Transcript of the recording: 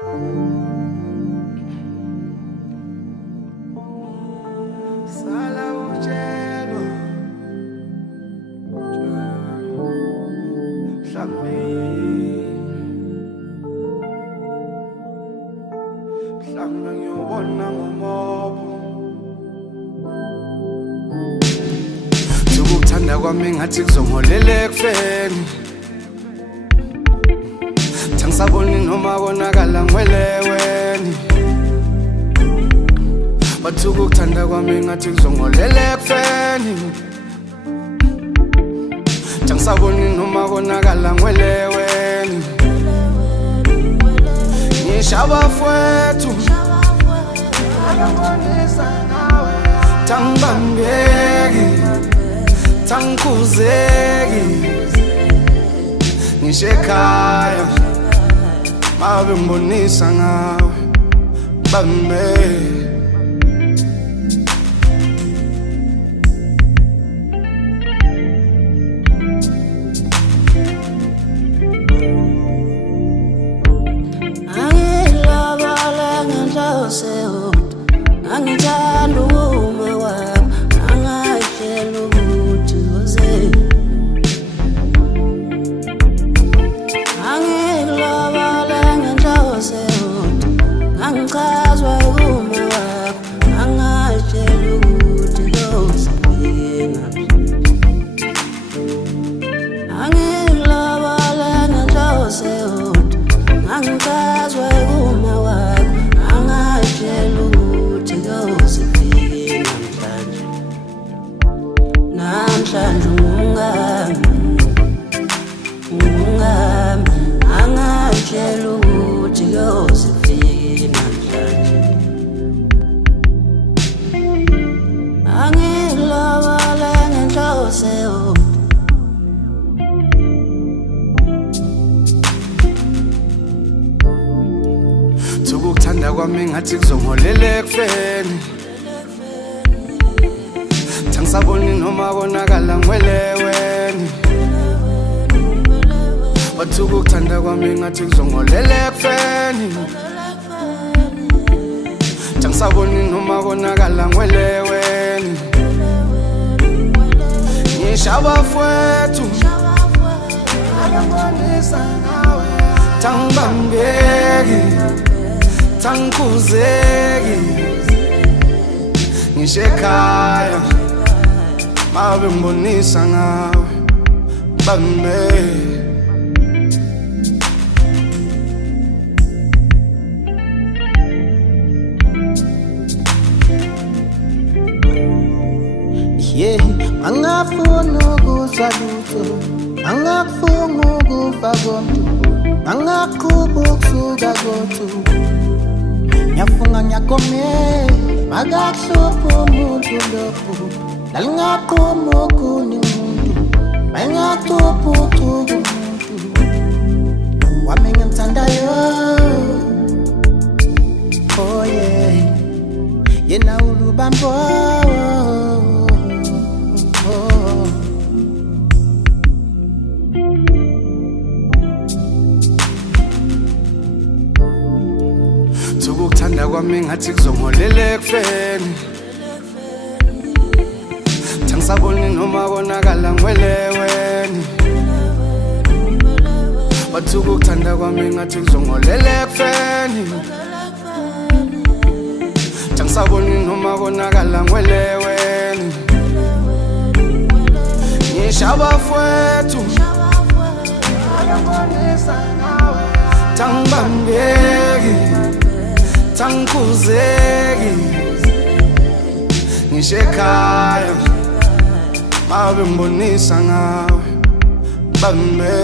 Sala ujelwa mhlawumbe ngiyobona ngomobo ukuthanda kwami ngathi kuzongiholela ekufeni Tangisaboni noma konakala ngweleweni Bathi ukuthanda kwami ngathi kuzongiholela ekufeni Tangisaboni noma konakala ngweleweni Ngishaba fwethu Tangibambeki Tangikhuzeki Ngisho ekhaya Mabe ngibonisa ngawe Bambe Angithanda uma wakho angayitshela ukuthi uze Angilobole ngenhlose kodwa angichazwa uma wakho angayitshela ukuthi uzofika Angilobole ngenhlose kodwa angichazwa uma wakho angayitshela Namhlanje ungami angayitshela ukuthi yozifika namhlanje Angilobole ngenhlose Ukuthanda kwami ngathi kuzongiholela ekufeni Tangisaboni noma konakala ngweleweni Bathi ukuthanda kwami ngathi kuzongiholela ekufeni Tangisaboni noma konakala ngweleweni Ngishaba fwethu Tangibambeki Tangikhuzeki Ngisho ekhaya Mabe ngibonisa ngawe Bambe Angafuni ukuzwa lutho Angakufuni ukufa komuntu Angaqhuba ukusuka kothu Ngiyafunga ngiyagome Makakuhluphi umuntu lokhu Lalingaqhuma ukuni umuntu Mayingaqhuphi uchuka umuntu Wami ngimthandayo Oh yeah Yena ulubambo Ukuthanda kwami ngathi kuzongiholela ekufeni Tangisaboni noma konakala ngweleweni Bathi ukuthanda kwami ngathi kuzongiholela ekufeni Tangisaboni noma konakala ngweleweni Ngishaba fwethu Tangibambeki Tangikhuzeki Ngisho ekhaya Mabe ngibonisa ngawe Bambe